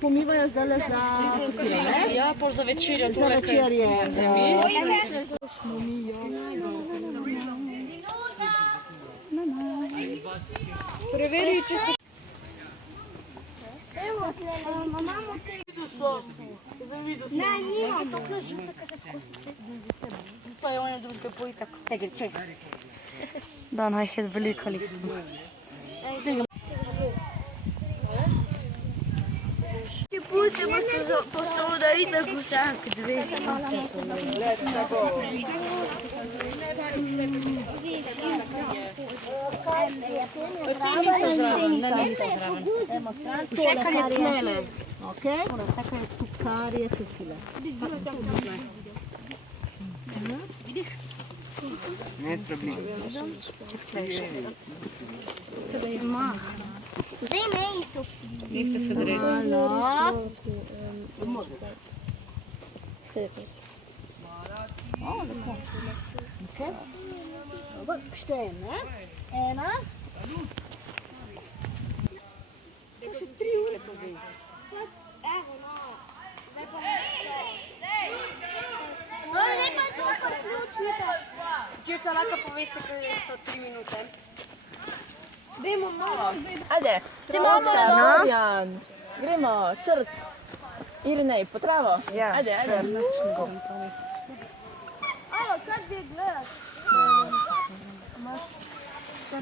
pomivajo zdaj za kosilo, ne? Ja, pol za večerjo. Za večerje. Preveri, če se... Evo, imamo kaj so. Ne, nima, to kložica, kaj se skozi. Pa je one druge pojitak stegli, čej. Da, naj je veliko ali. Če pustimo posoda, itak vsak dve. Vse, kar je tlele, okej? Vse, kar je tukaj, je tukaj. Ne, približno. Zdaj ne isto. Niste se dredi. Okej? Štejem, ne? Ena. To še 3 ure so zdaj. Evo, no. Zdaj pa ne šteje. No, ne pa to preključite. Kjeca, lahko poveste, kaj je 103 minute. Dajmo malo. Ajde, Jan, gremo, črt. Irinej, po travo? Ja. Ajde. Alo, kaj bi gledaš?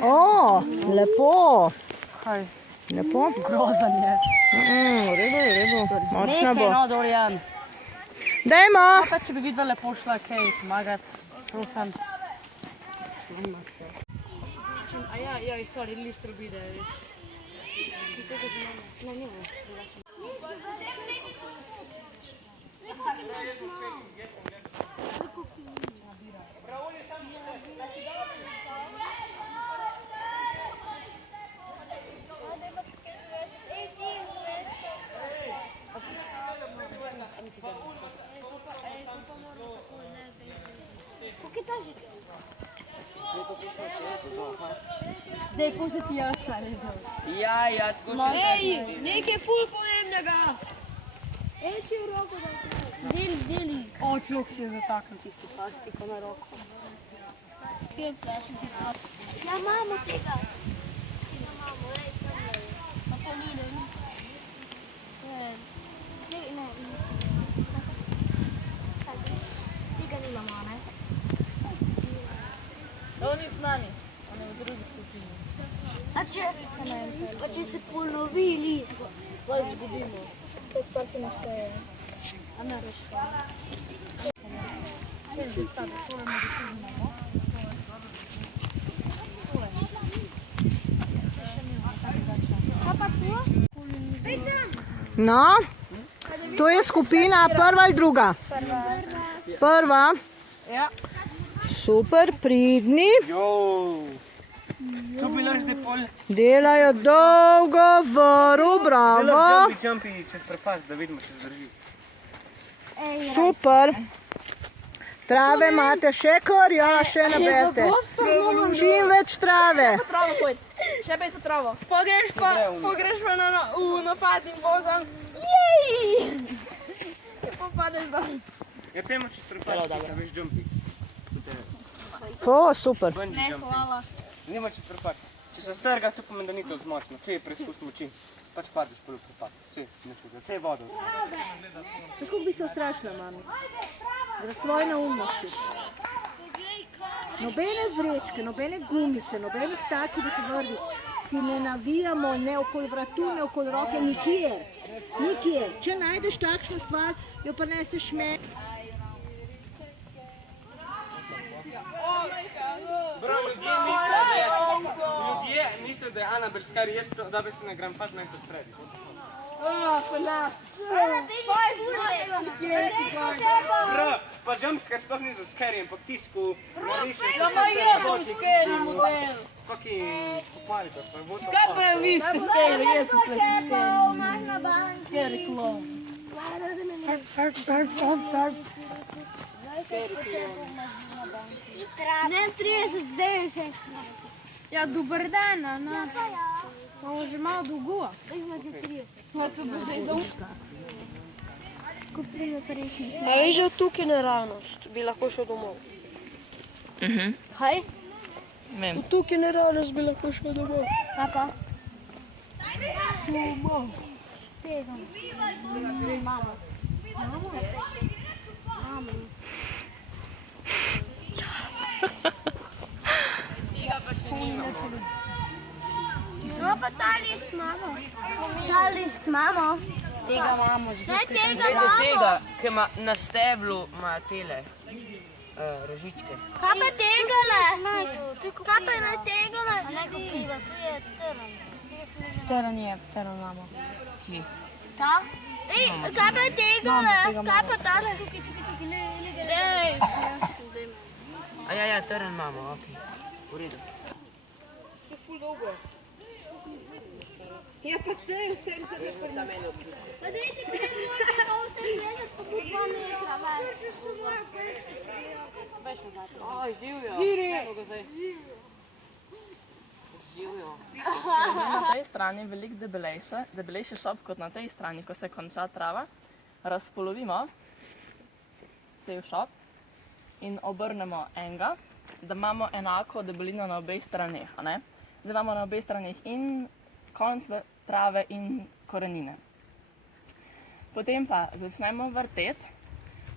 O, lepo. Kaj? Lepo? Grozan je. V redu. Močna bo. Nekaj, no, Dorijan. Dajmo! Pa če bi videla lepo šla, kaj pomagati. Prosim. A ja, sorry, listro bide, veš. Daj, pustiti jaz, kaj ne znam. Ja, tako še Ej, nekaj ful pomembnega. Ej, če v roko da. Deli. O, človek si je zataknil tisto plastiko na roko. Kje plašiti? Ja, imamo tega. Imamo, ej, tam je. Pa to ni, ne. Ne. Tega nimamo, ne? On je z nami, on je v drugi skupini. A če se ponovi liso, pa zgubimo. To sploh se ne šteje. A ne rešva. Kaj pa tu? No, to je skupina prva ali druga? Prva. Ja. Super, pridni. Tu bi lahko zdaj pol... Delajo dolgo vrv, bravo. Jumpi čez prepad, da vidimo, če zdrži. Super. Trave imate še korjo, še naberte. Čim več trave. Travo pojď. Še bej to travo. Pogreš pa na pad in bozom. Jej! Pa padeš dol. Ja, pejmo čez prepad, če se veš jumpi. O, super. Ne, hvala. Nima čez prepad. Če se strga, to pomeni, da ni to zmočno. Kje je preizkus moči? Pač padeš pol v prepad. Vse je vodo. Veš, koliko bi se ustrašila, mami? Zaradi tvoje neumnosti. Nobene vrečke, nobene gumice, nobenih takih vrvic si ne navijamo ne okoli vratu, ne okoli roke, nikjer. Nikjer. Če najdeš takšno stvar, jo pa neseš me. Bro, ljudje mislijo, da je Anabel skar jaz, da bi se ne gram fat menj odpredi. Bro, pa jumpscare sploh niso scary, ampak tisku narišem. Ja, ma jaz sem scary model. Fucking kupalito, pa je vodno. Kaj pa vi ste scary, jaz sem scary. Scary klon. Ne, 30, zdaj je 6. Ja, dober dan, Ana. Imamo že malo dolgo. Ima že 30. No, to bo že dolgo. A veš, že tukaj neravnost, bi lahko šel domov. Kaj? Vem. Tukaj neravnost bi lahko šel domov. Kaka? Tega. Mama. No, pa ta list imamo. Ta list imamo. Tega imamo že. Ne, tega imamo. Tega, ki ima na steblu ima tele rožičke. Kaj pa tegale? Kaj pa na tegale? Ne kopriva, tu je trn. Teren imamo. Kje? Ta? Ej, kaj pa tegale? Kaj pa tale? Tukaj, Ej. A ja, teren imamo, ok. V redu. So ful dolgo. Pa dajte, kaj morate vse gledati, pa bo 2 metra več. Aj, živijo. Živijo. Na tej strani je veliko debelejši šop kot na tej strani, ko se konča trava. Razpolovimo cel šop in obrnemo enega, da imamo enako debelino na obeh straneh. Zdaj imamo na obeh straneh in konec trave in korenine. Potem pa začnemo vrteti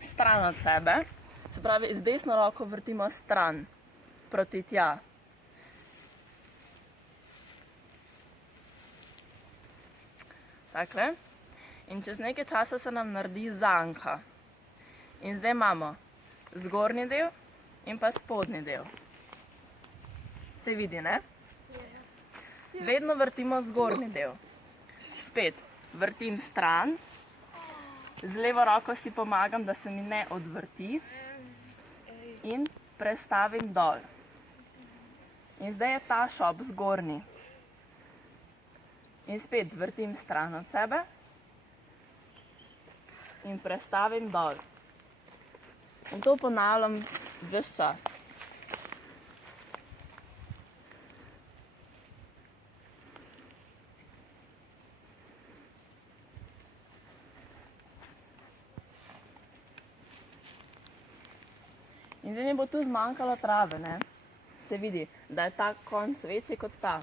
stran od sebe, se pravi z desno roko vrtimo stran proti tja. Takle. In čez nekaj časa se nam naredi zanka. In zdaj imamo zgornji del in pa spodnji del. Se vidi, ne? Vedno vrtimo zgornji del. Spet vrtim stran, z levo roko si pomagam, da se mi ne odvrti in prestavim dol. In zdaj je ta šop zgornji. In spet vrtim stran od sebe in prestavim dol. In to ponavljam ves čas. In zdaj mi bo tu zmanjkalo trave, ne? Se vidi, da je ta konc večji kot ta.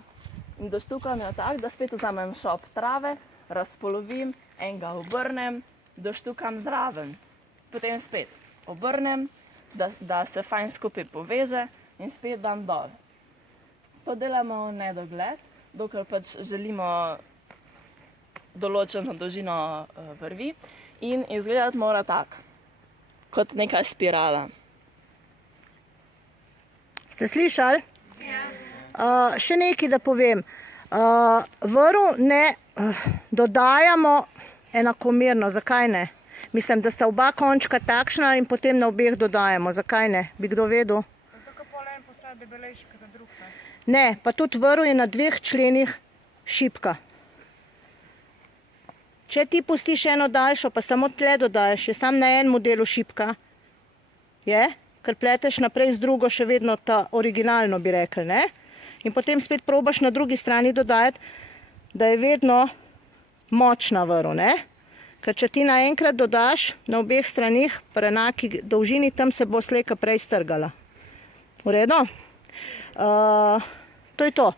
In doštukam jo tako, da spet vzamem šop trave, razpolovim, enega obrnem, doštukam zraven. Potem spet obrnem, da se fajn skupaj poveže in spet dam dol. To delamo v nedogled, dokler pač želimo določeno dolžino vrvi in izgledati mora tako, kot neka spirala. Ste slišali? Še nekaj, da povem. Vrv ne dodajamo enakomerno. Zakaj ne? Mislim, da sta oba končka takšna in potem na obeh dodajamo. Zakaj ne? Bi kdo vedel? Zato, ko pol en postaja debelejši kot drug. Ne, pa tudi vrv je na 2 členih šipka. Če ti pustiš eno daljšo, pa samo tle dodajaš, je sam na enem delu šipka. Je? Ker pleteš naprej z drugo še vedno ta originalno, bi rekli, ne? In potem spet probaš na drugi strani dodajati, da je vedno močna vrv, ne? Ker če ti naenkrat dodaš na obeh stranih pri enaki dolžini, tam se bo slejka prej strgala. V redu? To je to.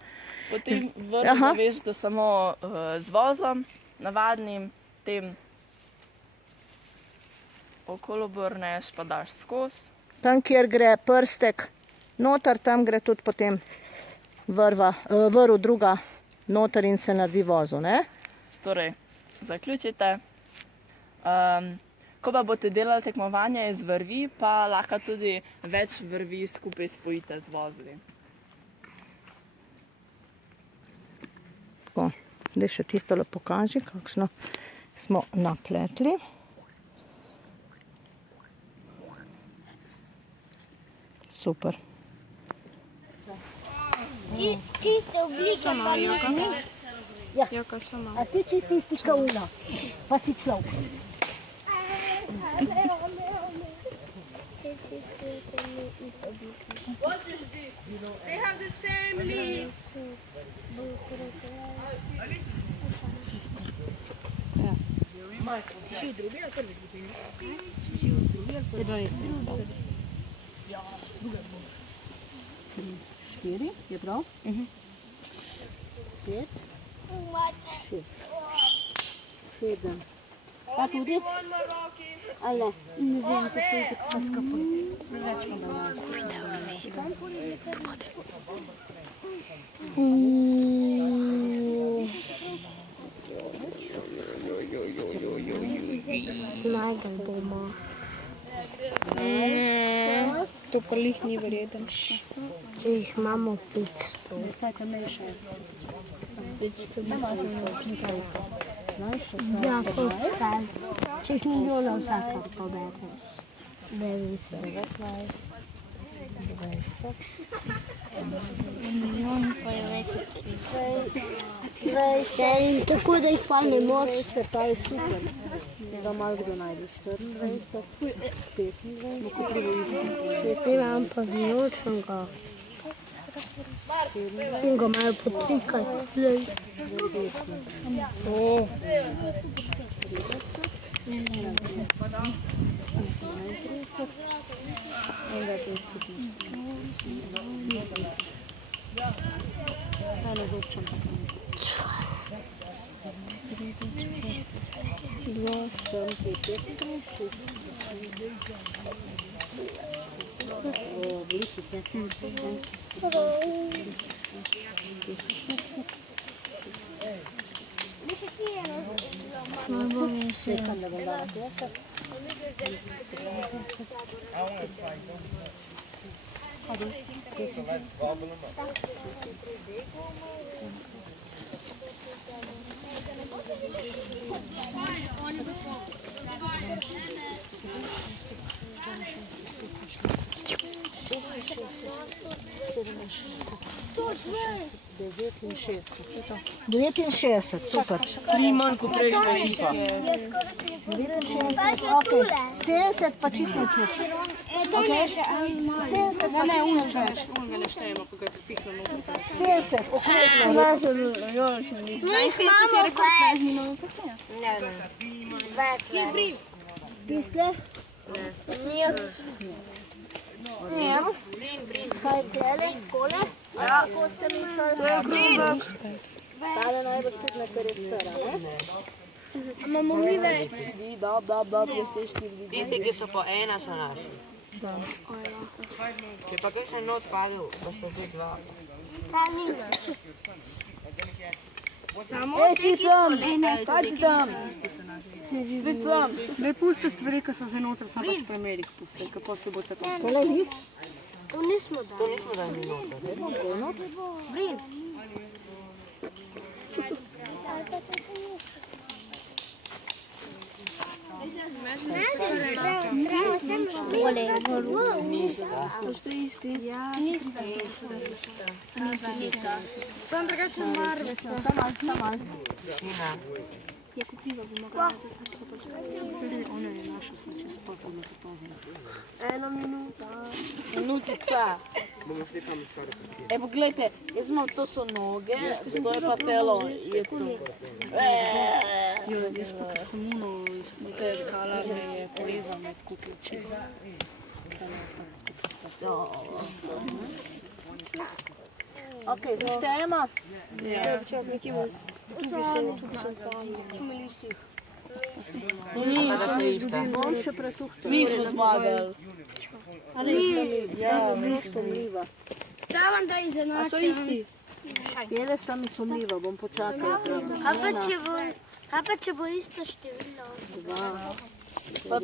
Potem vrv zavežete samo z vozlom, navadnim, tem okolo obrneš, pa daš skozi. Tam, kjer gre prstek noter, tam gre tudi potem vrv druga noter in se naredi vozu, ne? Torej, zaključite. Ko pa boste delali tekmovanje iz vrvi, pa lahko tudi več vrvi skupaj spojite z vozli. Tako, zdaj še tisto lepo pokaži, kakšno smo napletli. Super. Čiste oblike pa nismo. Jaka sama. A ti čisto isti kauna, pa si človek. Štiri, je prav? Pet, šest, sedem. Pa tudi? Ali ne? Ne vem, to so itak vse skupaj. Zmagali bomo. To pa lih ni verjeten. Če jih imamo 500. Ja, postal. Če jih milijonov vsakrat pobere. 19. Milijon pa je več od 20. Tako da jih pa ne moreš. Se pa je super. Tega malo kdo najde. 24, 25. Jaz imam pa vnočnega. In ga malo potrikati. Devetinšestdeset, super. 3 manj kot prejšnja ekipa. 69, ok. 70 pa čisto nič več. Ok? 70 pa čisto nič več. 70, okresno. No jih imamo več. Misle? Ne. Kaj tele? Kole? Ja. Kako ste mislili? To je grubak. Tale najbolj tudi ker je stara, ne? Imamo mi več. Tiste, ki so po ena, so naši. Če pa kaj še not padel, pa sta že 2. Kaj ni več? Ne pusti stvari, ki so zdaj noter, samo pač premeri, pusti, kako se bo tako. Tole list? To nismo To dali. nismo dali noter. Brin. Sam drugačne barve so. Ina. Minutica. Bomo šli pa miškare papir. Evo, gledajte, jaz imam, to so noge, to je pa telo, je to. Jo, veš pa, kad sem uno, te skalarne je povezane, kupil čez. Ok, zaštejemo? Pa da so ista. Bom še pretuhtal. Mi smo zmagali. Ja, mi sumljiva. Stavam da izenačim. Tele sta mi sumljiva, bom počakala. Kaj pa če bo isto število? Pa,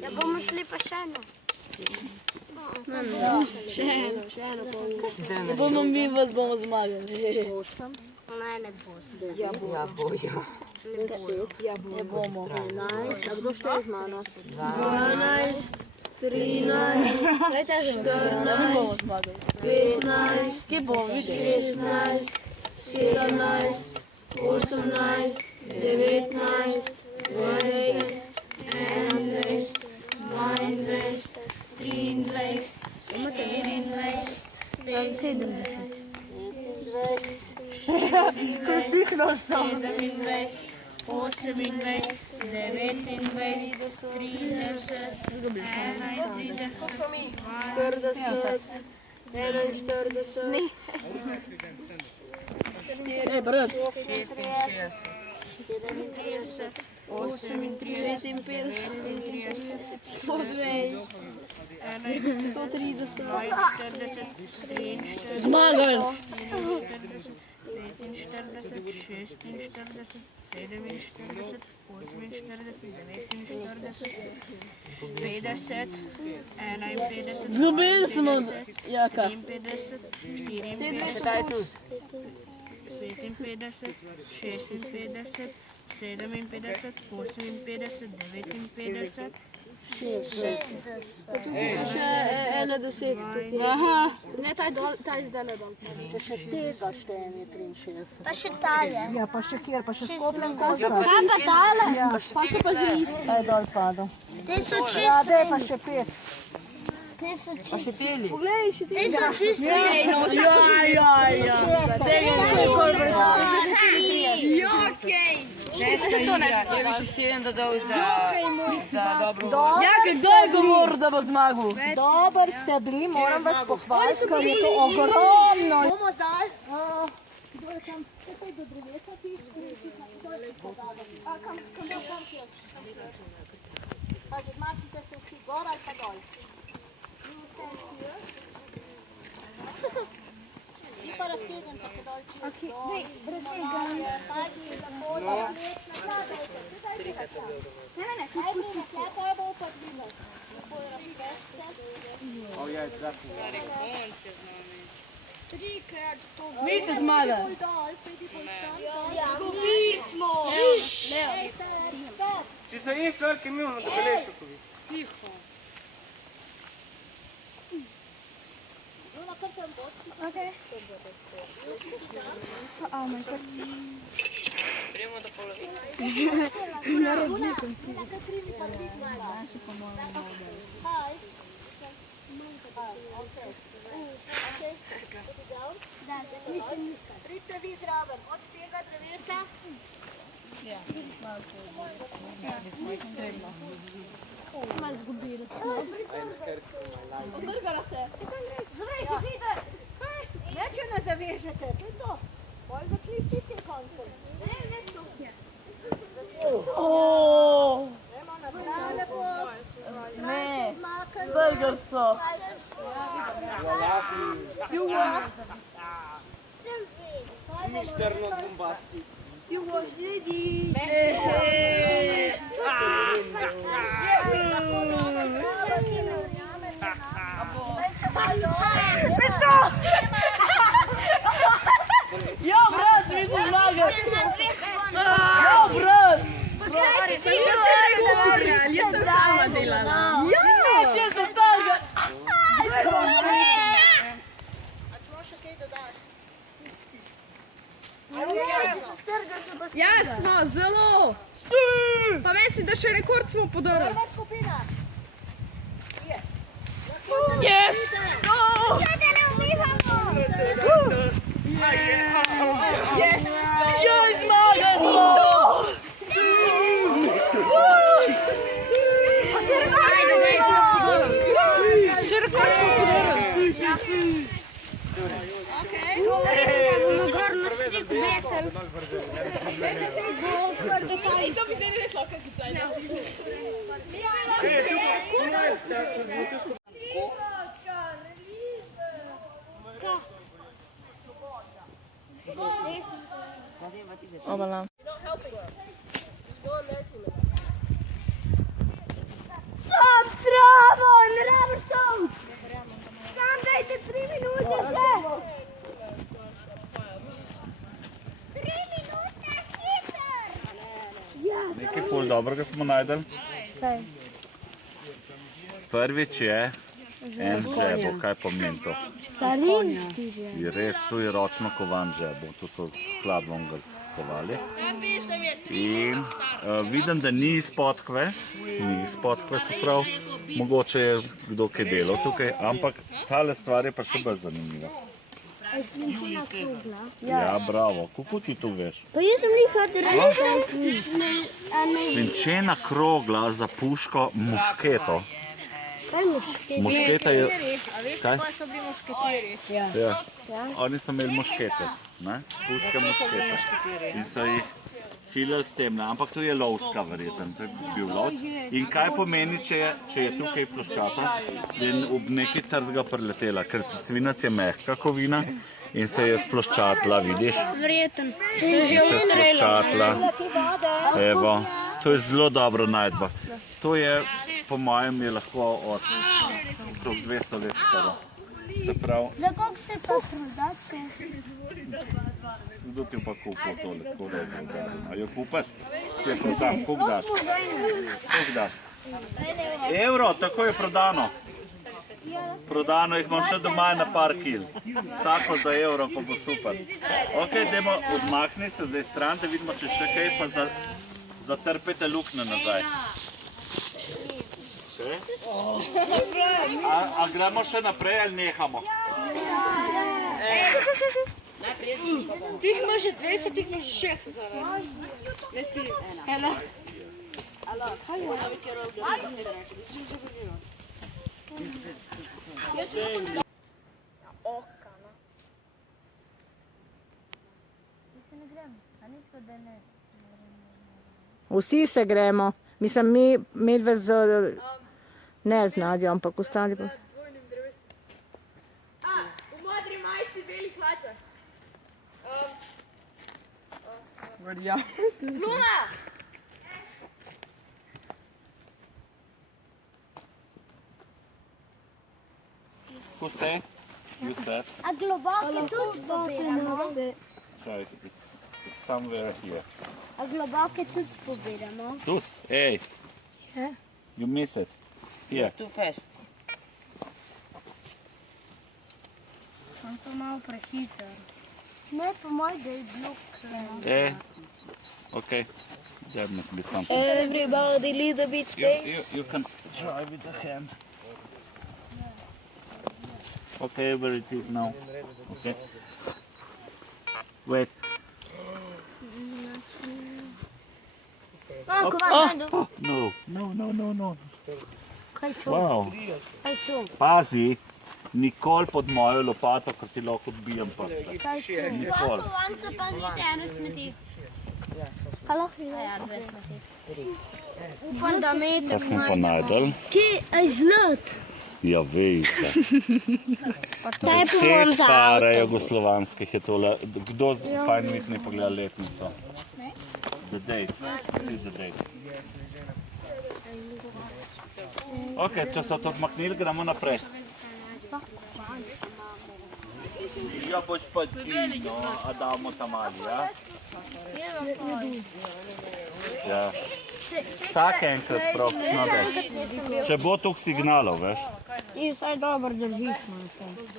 Da bomo šli pa še eno. ne bomo mi, vas bomo zmagali. 8, Ne, ne bo. Ja, bojo. 10, ne bomo. 11, a kdo šteje z mano? 12, 13, 14, 15, Kje bomo videli? 16, 17, 18, 19, 20, 21, 22, 23, Zmagali! 50, 51, Zgubili smo, Jaka. 55, 56, 57, 58, 59, Tukaj so še ena 10. Aha. Ne, ta je zdaj dol. Še tega štejem je 63. Pa še ta je. Ja, pa še kjer, pa še skopljen kost. Kaj pa tale? Ja, Pa so pa že isti. ta je dol padel. Te so Ja, čisto. daj pa še 5. Te so Pa čisto. še teli. Te so čisto. Ja. Težka igra. Ja bi še 7 dodal za dobro. Jaka, kdo je govoril, da bo zmagal? Dober ste bili, moram vas pohvaliti, ker je to ogromno. Bomo zdaj, kdo je tam, tukaj do drevesa tisti, kdo je podal. Kam je? Pazi, zmaknite se vsi gor ali pa dol. Vi pa raztegnite se dol čisto. Brez tega. Pazi, lepo, da je Ne, ajde, nasle, to je bo upadljivo. Lepo je raztegnite. Trikrat to. Vi ste zmagali. Mir smo. Če so isto velike imel na debelejšo kovi. Gremo do polovice. Pridite vi zraven, od tega drevesa. Odrgala se. Ne, če ne zavežete, to je to. Bolj začli s tistim koncem. Gremo naprej, lepo. Ne, strgal so. Ni strno bombasti. Ja, brat, vi ste zmagali. Ja, brat. Jaz sem sama delala. Ja, če se strgal. Jasno, zelo. Pa mislim, da še rekord smo podarili. Prva skupina. Yes! Joj, zmagali smo! Še rekord smo podarili. In to bi zdaj res lahko Obala. Sam travo, ne rabiš sam. Sam dajte 3 minute se. 3 minute, hiter. Nekaj ful dobrega smo najdeli. Prvič je en žebo, kaj pomeni to? Starinski že. Je res, to je ročno kovan žebo, to so s hladvom ga skovali. In vidim, da ni iz podkve, se pravi, mogoče je kdo kaj delal tukaj, ampak tale stvar je pa še bolj zanimiva. Ja, bravo. Kako ti to veš? Pa jaz sem jih odrekel. Svinčena krogla za puško mušketo. Kaj muški? Mušketa je... Kaj? Pa so bili mušketiri. Ja. Oni so imeli muškete, ne? Puške muškete. In so jih filali s tem, ne? Ampak to je lovska verjeten, to je bil lovc. In kaj pomeni, če je tukaj ploščata, da je ob neki trzga preletela, ker svinac je mehka kovina in se je sploščatla, vidiš? Verjeten. Se je sploščatla. Evo, to je zelo dobro najdba. To je, po mojem, je lahko od okrog 200 let staro. Se pravi, Za koliko se pa prodate? kdo ti pa kupil tole, ko rekel, da a jo kupaš? Ti prodam, koliko daš? Koliko daš? Evro, tako je prodano. Prodano jih imam še doma na par kil. Vsako za evro pa bo super. Ok, dajmo odmakni se zdaj stran, da vidimo, če še kaj, pa zatrpite luknje nazaj. A gremo še naprej ali nehamo? Ti jih imaš že 20, ti jih imaš že 60 zaraz. Ne ti. Ena. Vsi se gremo. Mislim, mi medve z... Ne z Nadjo, ampak ostali pa... V modri majici, belih hlačah. Luna! Who say? You said? A globoko tudi pobiramo. Sorry, it's somewhere here. A globoko tudi pobiramo. Tut, hey. You miss it. Here. Too fast. Sem to malo prehiter. Ne, po moj, da je bilo Hey. Okay. There must be something. Everybody leave a bit You can try with the hand. Okay, where it is now. Okay. Wait. Oh, no. Kaj to? Wow. Kaj to? Pazi, nikoli pod mojo lopato, ker ti lahko odbijem prste. Kaj to? Nikoli. Konca pa niti eno smeti. Kaj lahko je? Ja, dve smeti. Upam, da metek To smo pa najdel. Kje je zlat? Ja, vejte. To je po mojem 10 za para avto. jugoslovanskih je tole. Kdo fajn mitni pogleda letnico? The date. See the date. Ok, če so to odmaknili, gremo naprej. Ja, boš pa ti, no, a damo tam ali, ja? Ja. Vsak enkrat prav, no daj. Če bo toliko signalov, veš? Ti vsaj dobro držiš.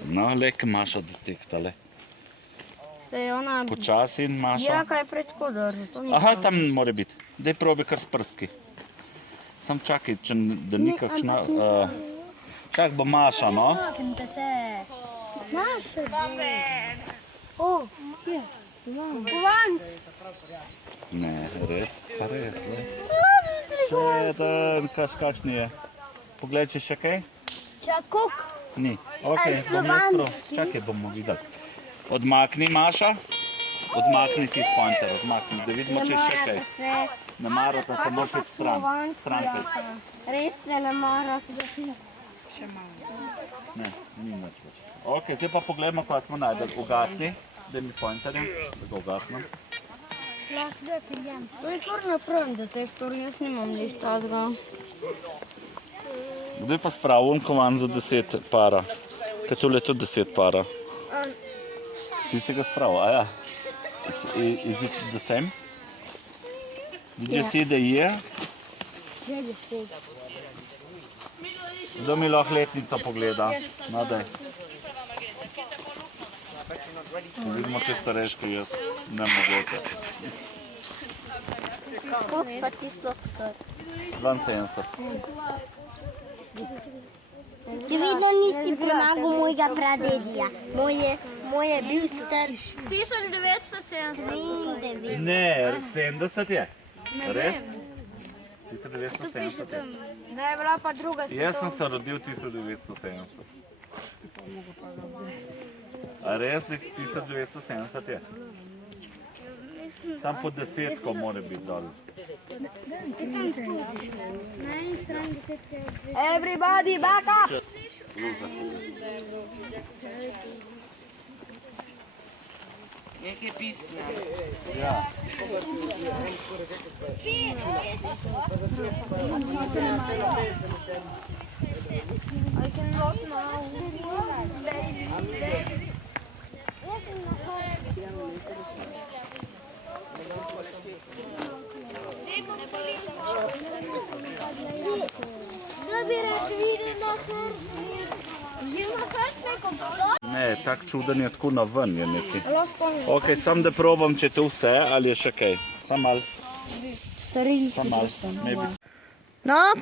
No, lek Maša detektale. Se je ona... Počasi, Maša. kaj predko drži, to ni... Aha, tam mora biti. Daj probi kar s prski. Sam čakaj, da ni kakšna... Kak bo Maša, no? Maknite se. Naše bo. O, kje? Kovanc. Ne, res, pa res. Če je ten, kakšni je. Poglej, če še kaj? Čakuk. Ni. Ok, bom jaz prav. Čakaj, bomo videli. Odmakni, Maša. Odmakni ti pointer, odmakni, da vidimo, če je še kaj. Ne marate, se moraš iti stran. Stran kaj. Res se ne marate. Ne, ni nič več. Ok, zdaj pa pogledamo, kaj smo najdel. Ugasni, da mi pointerjem, da ga ugasnem. To je kar napravim detektor, jaz nimam nič tazga. Kdo je pa spravil kovan za 10 para? Kaj tole je tudi 10 para? Ti si ga spravil, a ja? Is it the same? Did you see the year? Kdo mi lahko letnico pogleda? No, daj. Vidimo, če stareški jaz. Ne mogoče. Koliko pa ti sploh stoji? 72. Če vidno nisi premagal mojega pradedija. Moj je bil star 1973. Ne, 70 je. Res? 1970 je. Da je bila pa druga Jaz sem se rodil 1970. A res, 1970 je? Tam po desetko mora biti dol. Everybody back up! Nekaj pisma. Ja. Ne, tak čuden je tako na ven je nekaj. Ok, sam da probam, če to vse, ali je še kaj. Sam mal. Sam mal. No?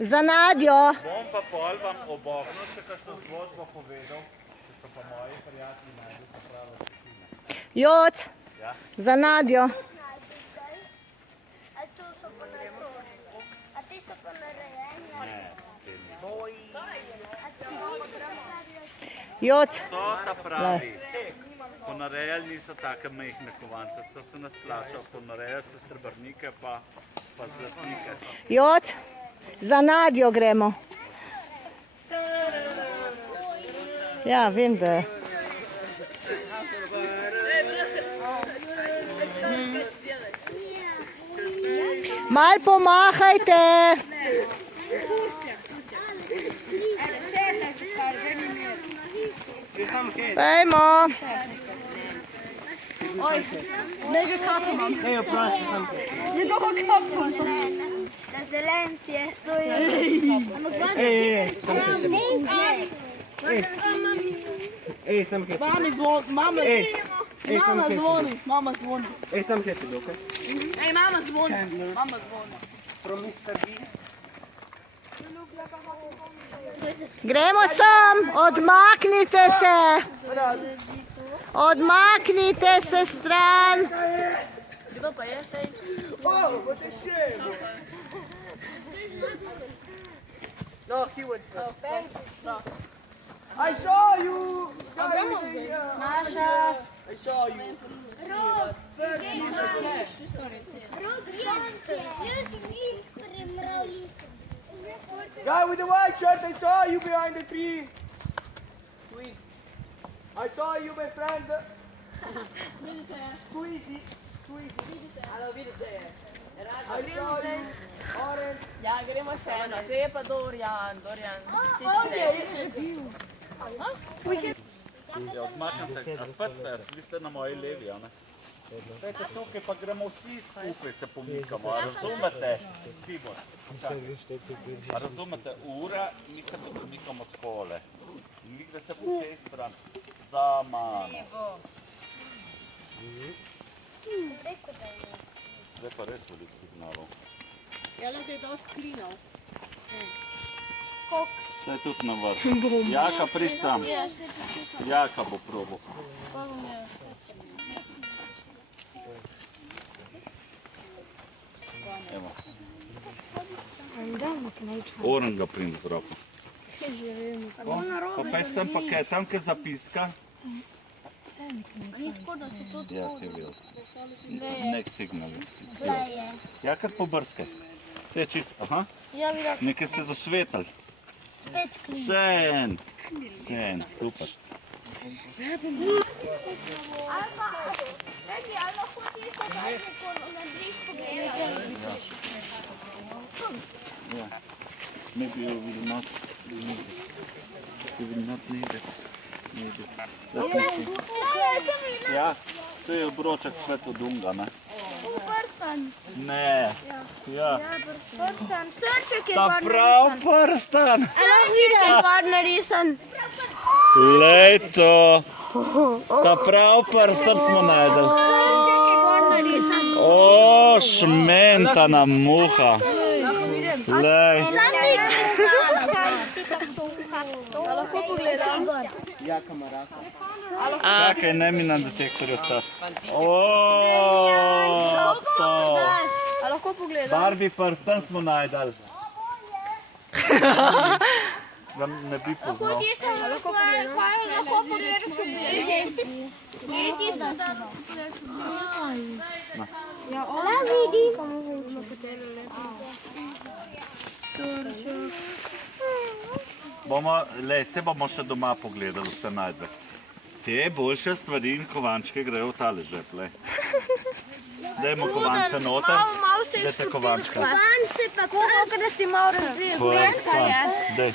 Za Nadjo. Bom pa pol vam obogno, če kakšno zgodbo povedal, če so pa moji prijatelji najbolj pa pravo skupine. Joc. Za Nadjo. Joc. So ta pravi. Ponarejali niso take majhne kovance, so se nas plačal, ponarejali so srebrnike pa zlatnike. Joc. Za Nadjo gremo. Ja, vem, da. Mal pomahajte. Pejmo. Na zelenci je stoji. Ej, sam kaj. Mama zvoni. Ej, sam kaj ti bil, okej? Ej, mama zvoni. Mama zvoni. From Mr. B. Gremo sem, odmaknite se. Odmaknite se stran. Kdo pa je zdaj? No, he would. I saw you! Masha! I saw you. Guy with the white shirt, I saw you behind the tree. Sweet. I saw you, my friend. Squeezy. Hello, vidite. I saw you. Orange. Ja, gremo še eno. Zdaj je pa Dorjan. Ja, odmaknem se, a spet ste, vi ste na moji levi, a ne? Dajte tukaj, pa gremo vsi skupaj se pomikamo, a razumete? Tibor, a razumete, ura, mi se pomikamo takole. In vi greste po tej stran, za mano. Zdaj pa res veliko signalov. To je tudi na vrh. Jaka, prišť sam. Jaka bo probal. Evo. Oren ga prim z roko. Pa peč sem pa kaj, tam kaj zapiska. Ja, si videl. Nek signal. Ja, kar pobrskaj. To je čisto, aha. Nekaj se zasvetal. Sen, super. Yeah. Maybe you will not need it. You will not need it. Let me see. Ja, to je obroček Sveto Dunga, ne? Ne. Ja. Ta prav prstan. Lej to. Ta prav prstan smo najdel. O, šmentana muha. Lej, Lahko pogledam. Ja, kamarata. čakaj, ne mi na detektorju stati. Oooo, to. A lahko pogledam? Barbie prst, tam smo najdali. Da ne bi poznal. Lahko pogledam? Lahko pogledaš Je tisto, da La vidi. Se bomo še doma pogledali vse najdbe. Te boljše stvari in kovančke grejo v tale žep, lej. Dajmo kovance noter, dajte kovančka. Kovance pa prst. Da si malo razvijel. Daj.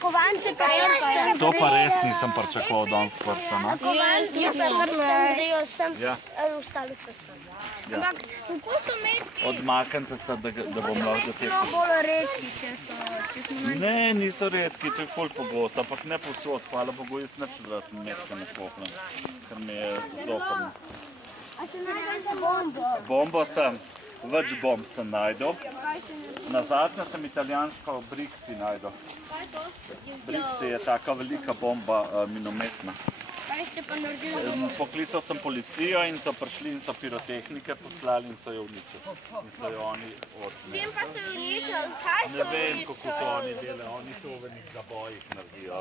Kovance pa prst. To pa res nisem pričakoval danes prsta, no? Kovance pa prst. Grejo sem. Ja. Ostali pa so. Ampak kako so metki? Odmaknite se, da bom lahko dotekal. Bolj redki, če smo Ne, niso redki, to je ful pogosto, ampak ne povsod, hvala Bogu, jaz nič rad metka ne pohnem, ker mi je zoprno. A se najdete bombo? Bombo sem, več bomb sem najdel. Nazadnje sem italijansko Brixi najdel. Brixi je taka velika bomba minometna. Kaj ste pa naredili? Poklical sem policijo in so prišli in so pirotehnike poslali in so jo uničili. In so jo oni odnesli. Vem pa se uničil, kaj Ne vem, kako to oni delajo, oni to v nekih zabojih naredijo.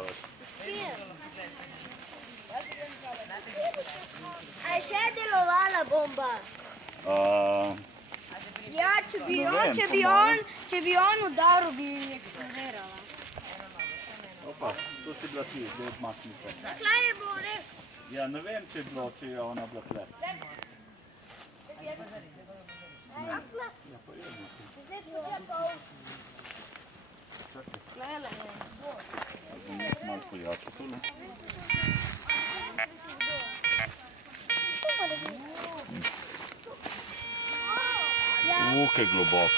A je še delovala bomba? Ja, če bi on udaril, bi eksplodirala. Opa, to si bila ti, zdaj odmaknite. Kaj je bilo res? Ja, ne vem, če je bilo, če je ona bila tle. Bom nekaj malo pojačal tule. Kaj globok.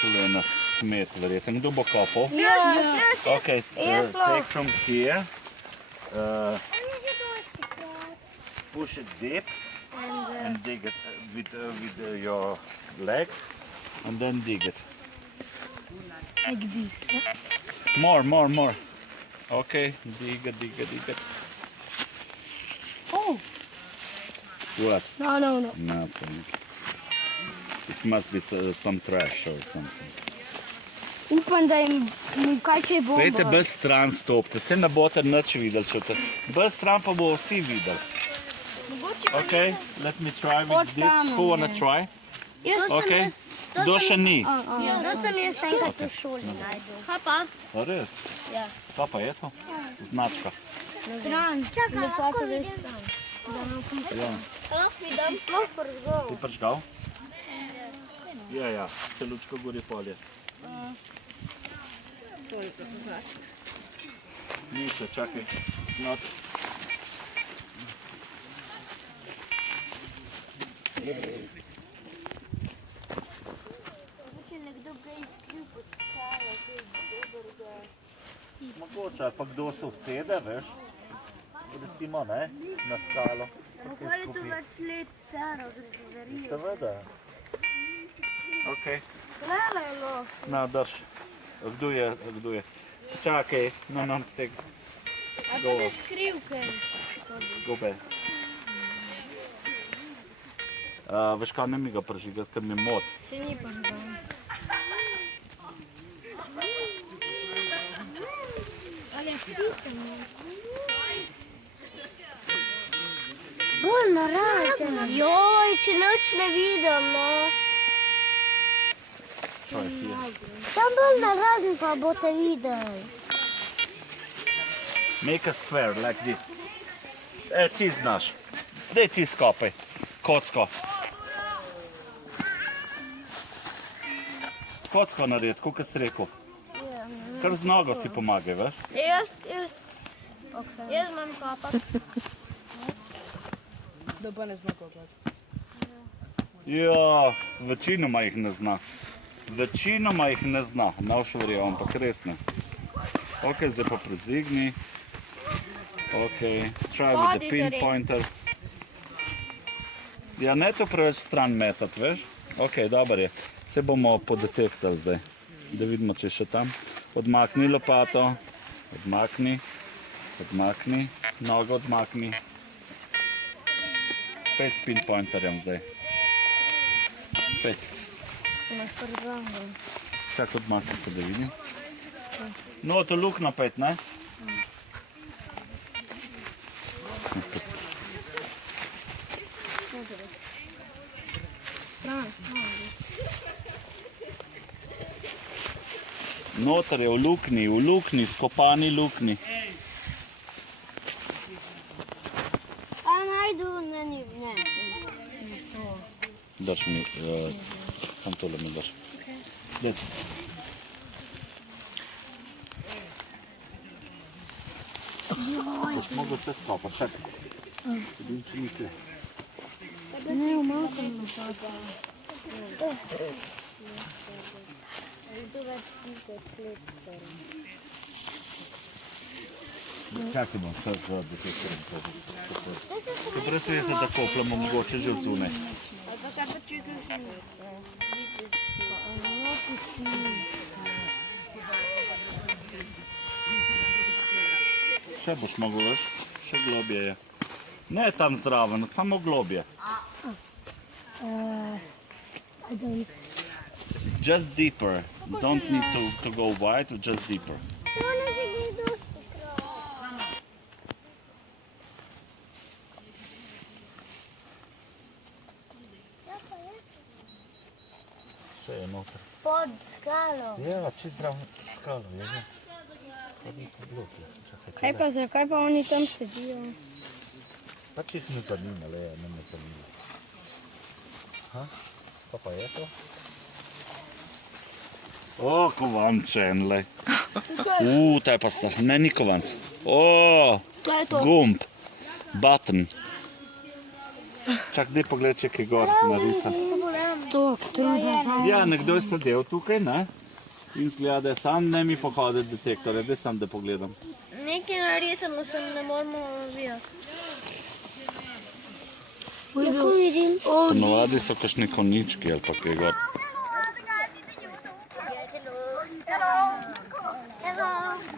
Tule je na smet, verjetno. Kdo bo kopal? Ok, take from here. Push it deep and dig it with your leg and then dig it. Like this. More. Okay, dig it. Oh. What? No. Nothing. It must be some trash or something. Upam, da jim kaj če je bomba. Pejte bolj stran stopite, se ne boste nič videli, čute. Bolj stran pa bo vsi videli. Ok, let me try with this. Who wanna try? Ok, kdo še ni? To sem jaz enkrat v šoli najdel. Kaj pa? A res? Ja. Kaj pa je to? Značka. Stran. Čakaj, lahko vidim. Ja. Lahko vidim, lahko razgovor. Ti prižgal? Ja, se lučko gori polje. Niče, čakaj. Not. Če nekdo ga izkril pod skalo, to je dobrega. Mogoče, pa kdo se usede, veš? Recimo, ne, na skalo. Kako je to več let staro, da se zarijo? Seveda. Ok. Gledajlo. Na, drž. Kdo je? Čakaj, no, tek. A to je skrivke. Go back. Veš kaj, ne mi ga prežigati, ker mi je mod. Še ni pa žgal. Ali je tistem? Bolj narazen. Joj, če noč ne vidim, no. Kaj je? Tam bolj narazen pa boste videli. Make a square like this. Ti znaš. Daj ti skopaj. Kocko. Kocko naredi, kako si rekel. Kar z nogo si pomagaj, veš? Jaz imam kopat. Ja, večinoma jih ne zna. Nav še verjel, ampak res ne. Ok, zdaj pa prezigni. Ok, try with the pinpointer. Ja, ne to preveč stran metati, veš? Ok, dober je. Se bomo podetektali zdaj, da vidimo, če je še tam. Odmakni lopato, odmakni, nogo odmakni. 5 s pinpointerjem zdaj. 5. Čak odmakni se, da vidim. No, to luknja 5, ne? Notar je v luknji, skopani luknji. A najdu, ne. Daš mi, tam tole mi daš. Daj. Boš mogel vse skopati, čakaj. Vidim, če ni tle. Ne, umakam na Čakaj bom, vse za detektorjem to. Čeprav se je da koplamo mogoče že v zunaj. Še boš mogel, veš? Še globje je. Ne tam zraven, samo globje. Just deeper. Don't need to go wide, just deeper. Še je noter. Pod skalo. Ja, čist zraven skalo, je že. Zakaj pa oni tam sedijo? Pa čist me zanima, le, ne me zanima. Ha? Pa je to? O, kovančen, lej. Ta je pa star. Ne, ni kovanc. O, gumb. Button. Čak, daj pogled, če kaj gor narisan. Ja, nekdo je sedel tukaj, ne? In zgleda, da je sam, ne mi pohoditi detektore, daj sam, da pogledam. Nekaj narisano se ne moramo razvijati. Lahko vidim. Ponovadi so kakšni konjički ali pa kaj gor.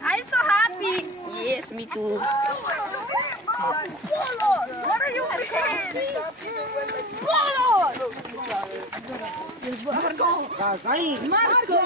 I'm so happy. Yes, me too. Polo! What are you doing? Polo! Marco!